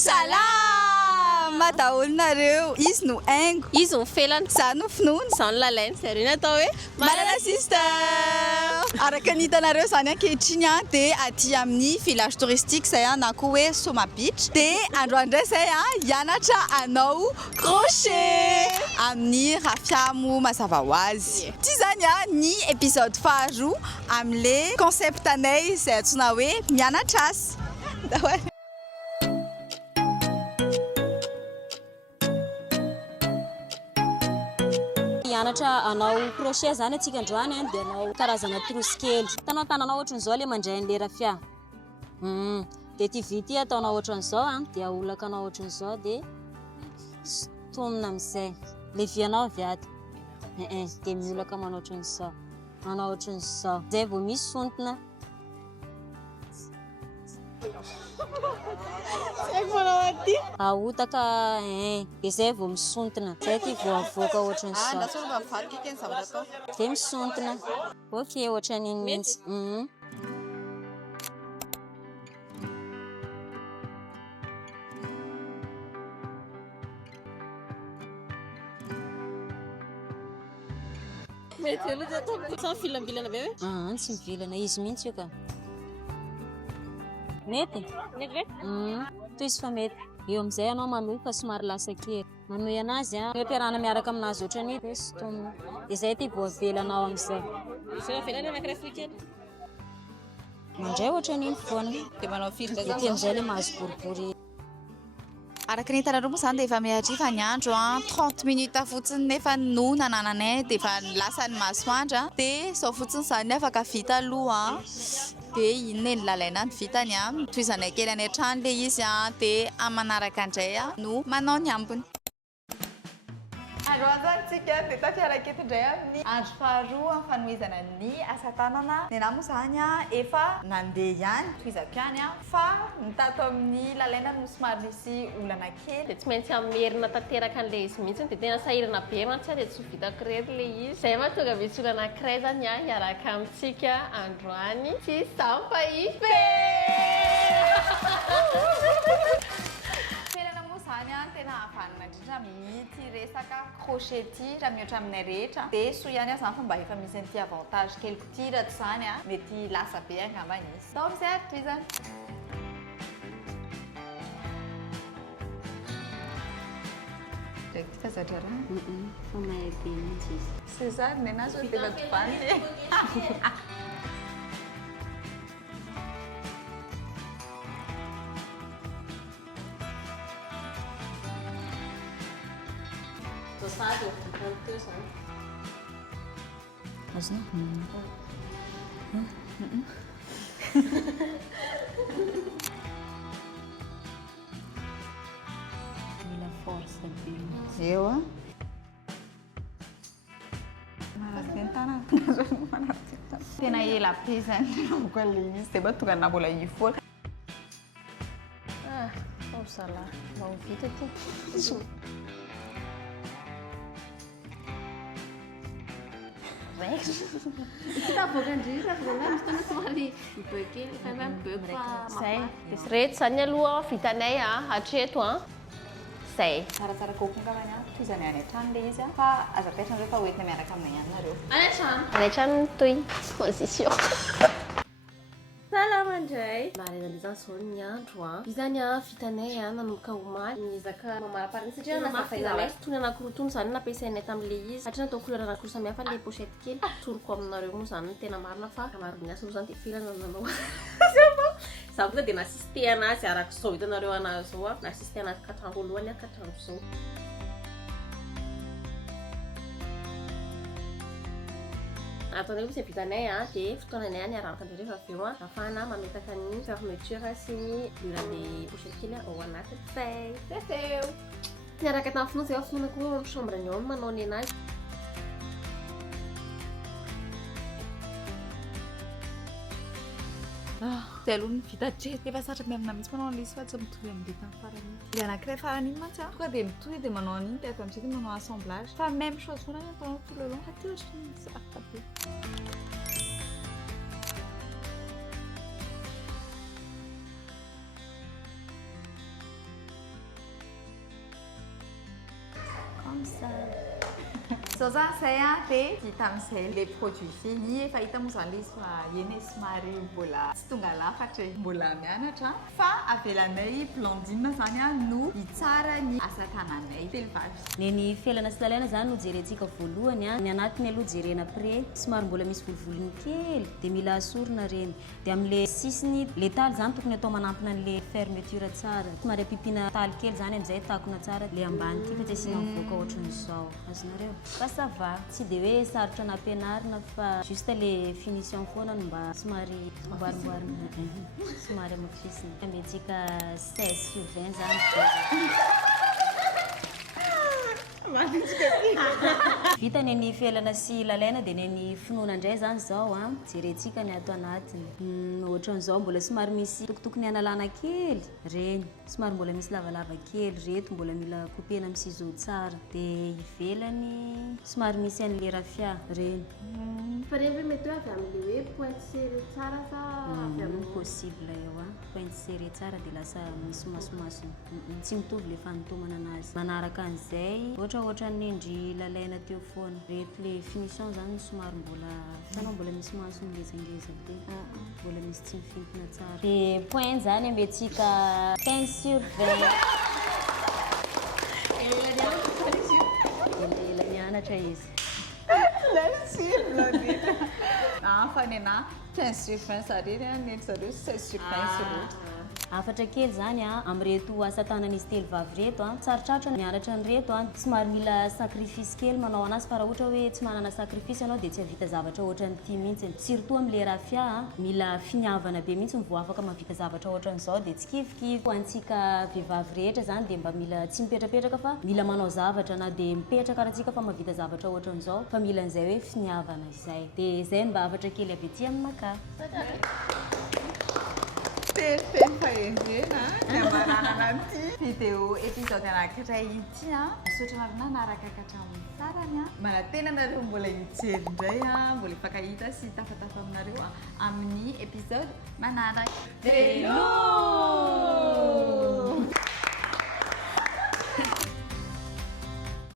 Salama daholo izy no haingo, izy no felana, za no finoana, za no lalaina, zareo ny atao hoe Malala sister. Araka ny hitanareo zany ankehitriny dia aty amin'ny village touristique zay na koa hoe Soma Beach dia androandray zay hianatra anao crochet amin'ny rafiamo mazava ho azy. Ty zany ny épisode faharoa amin'le concept anay zay antsoina hoe mianatra asa. Mianatra anao crochet zany atsika androany dia anao karazana trousse kely. Hitanao tananao ohatran'izao le mandray an'le rafia. Dia ty vy ty ataonao ohatran'izao dia aholakanao ohatran'izao dia tomina amin'izay. Le vy anao avy ato. Dia miolaka manao ohatran'izao. Manao ohatran'izao. Zay vao misy sontona. Ahotaka dia zay vao misontona. Zay ty vao avoaka ohatran'izao. Dia misontona. Ok, ohatran'iny mihitsy. mety aloha atao sa filambilana be hoe Tsy mivilana izy mihitsy io ka. Mety? mety ve Toy izy fa mety. Eo amin'izay anao manohy fa somary lasa kely. Manohy anazy ampiarahana miaraka aminazy ohatrany dia sotomina. Dia zay ty vao avelanao amin'izay. zay avelany anankiray fohy kely Mandray ohatran'iny foana. Dia manao firy Dia ty amin'izay le mahazo boribory. Araka ny hitanareo moa zany dia efa mihariva ny andro 30 minutes fotsiny nefa no nanananay dia efa lasa ny masoandro dia sao fotsiny zany afaka vita aloha dia inona ny lalaina ny vitany tohizanay kely any an-trano le izy dia amanaraka indray no manao ny ambiny. Androany tsika dia tafiaraketo indray amin'ny andro faharoa amin'ny fanohizana ny asa tanana. Ny anahy moa zany efa nandeha ihany tohizako ihany fa nitato amin'ny lalaina no somary misy olana kely. dia tsy maintsy amerina tanteraka an'le izy mihitsy dia tena sahirana be mantsy dia tsy vitako rery le izy. Zay mahatonga misy olana anankiray zany hiaraka amintsika androany tsy sampahify. Tena havanana indrindra mity resaka crochet ty raha mihoatra aminay rehetra dia soa ihany zany fa mba efa misy an'ity avantage keliko ty raha tsy zany mety lasa be angambany izy. Tao amin'izay tohizany. Ndraiky ty fazatra raha. Fa mahay be mihitsy izy. C'est ça, nena zao dia vatopany. Azonao? Mila força be. Eo manaraka ny tanana. Tena ela be zany naoko an'le izy dia mba tonga na mbola ifoana. Ao zala mba ho vita ty zay rehetra zany aloha vitanay hatreto zay Tsaratsara kokoa ngavany tohizany any an-trano le izy fa aza petrany rehefa hoentina miaraka aminay ihany nareo. any an-trano toy position. Salama indray. Marezana zany zao ny andro Izy zany vitanay nanomboka omaly niezaka mamaraparina satria nasafaizanay tony anankiroa tony zany nampiasainay tamin'le izy satria natao couleur anankiroa samihafa le pochette kely toroko aminareo moa zany tena marina fa maro ny asa moa zany dia filana nanao za kosa dia nasiste anazy araka izao hitanareo anazy zao nasiste anazy katrango voalohany katrango zao. Ataonay kosa vitanay dia fotoananay niaraka indray rehefa avy eo afahana mametaka ny fermeture sy ny luran'le pochette kely ao anatiny. Zay niaraka tamin'ny finoana zay finoana koa amin'ny chambre ny ao manao ny anazy. Dia aloha ny vita hatreto efa satra miamina mihitsy manao an'ilay izy fa tsy mitovy amin'ny vita amin'ny farany. Ilay anankiray farany iny mantsy tonga dia mitohy dia manao an'iny dia avy amin'izay dia manao assemblage fa même chose foana ny ataonao tout le long fa ty ohatran'ny sarotra be. misala. So zany zay dia vita amin'izay le produit fini efa hita moa zany le izy fa eny somary mbola tsy tonga lafatra mbola mianatra fa avelanay Blandine zany no hitsara ny asa tananay telivavy. Ny felana sy lalaina zany no jerentsika voalohany ny anatiny aloha jerena après somary mbola misy volovolony kely dia mila asorina reny dia amin'le sisiny le taly zany tokony atao manampina an'le fermeture tsara somary ampipina taly kely zany amin'izay takona tsara le ambany ty fa tsy asiana mivoaka ohatran'izao azonareo fa ça va tsy dia hoe sarotra nampianarina fa juste le finition foana no mba somary mboarimboarina somary amafisina ametsika 16 sur 20 zany vita ny felana sy lalaina dia ny finoana indray zany zao jerentsika ny ato anatiny ohatran'izao mbola somary misy tokotokony analana kely reny somary mbola misy lavalava kely reto mbola mila kopena amin'ny ciseau tsara dia ivelany somary misy an'le rafia reny fa rehefa mety hoe avy amin'le hoe pointe serré tsara sa avy amin'ny possible eo pointe serré tsara dia lasa misy masomaso tsy mitovy le fanontomana anazy manaraka an'izay ohatra ny endry lalaina teo foana reto le finition zany somary mbola tanao mbola misy maso ngezangeza be mbola misy tsy mifintina tsara dia pointe zany ametsika 15 sur 20 ela mianatra izy fa ny ana 15 sur 20 sareny neny zareo 16 sur 20 sur l'autre afatra kely zany amin'reto asa tanan'izy telivavy reto tsarotratra mianatra an'ireto somary mila sacrifice kely manao anazy fa raha ohatra hoe tsy manana sacrifice ianao dia tsy havita zavatra ohatran'ity mihitsy surtout amin'le rafia mila finiavana be mihitsy vao afaka mahavita zavatra ohatran'izao dia tsy kifikivy ho antsika vehivavy rehetra zany dia mba mila tsy mipetrapetraka fa mila manao zavatra na dia mipetraka raha antsika fa mahavita zavatra ohatran'izao fa mila an'izay hoe finiavana izay dia izay mba afatra kely avy ety aminaka teny fahendrena nyamananana ity video épisode anankiray ity misaotra marina naraka hatramin'ny farany mana tena anareo mbola hijery indray mbola hifankahita sy tafatafa aminareo amin'ny épisode manaraka. Hello!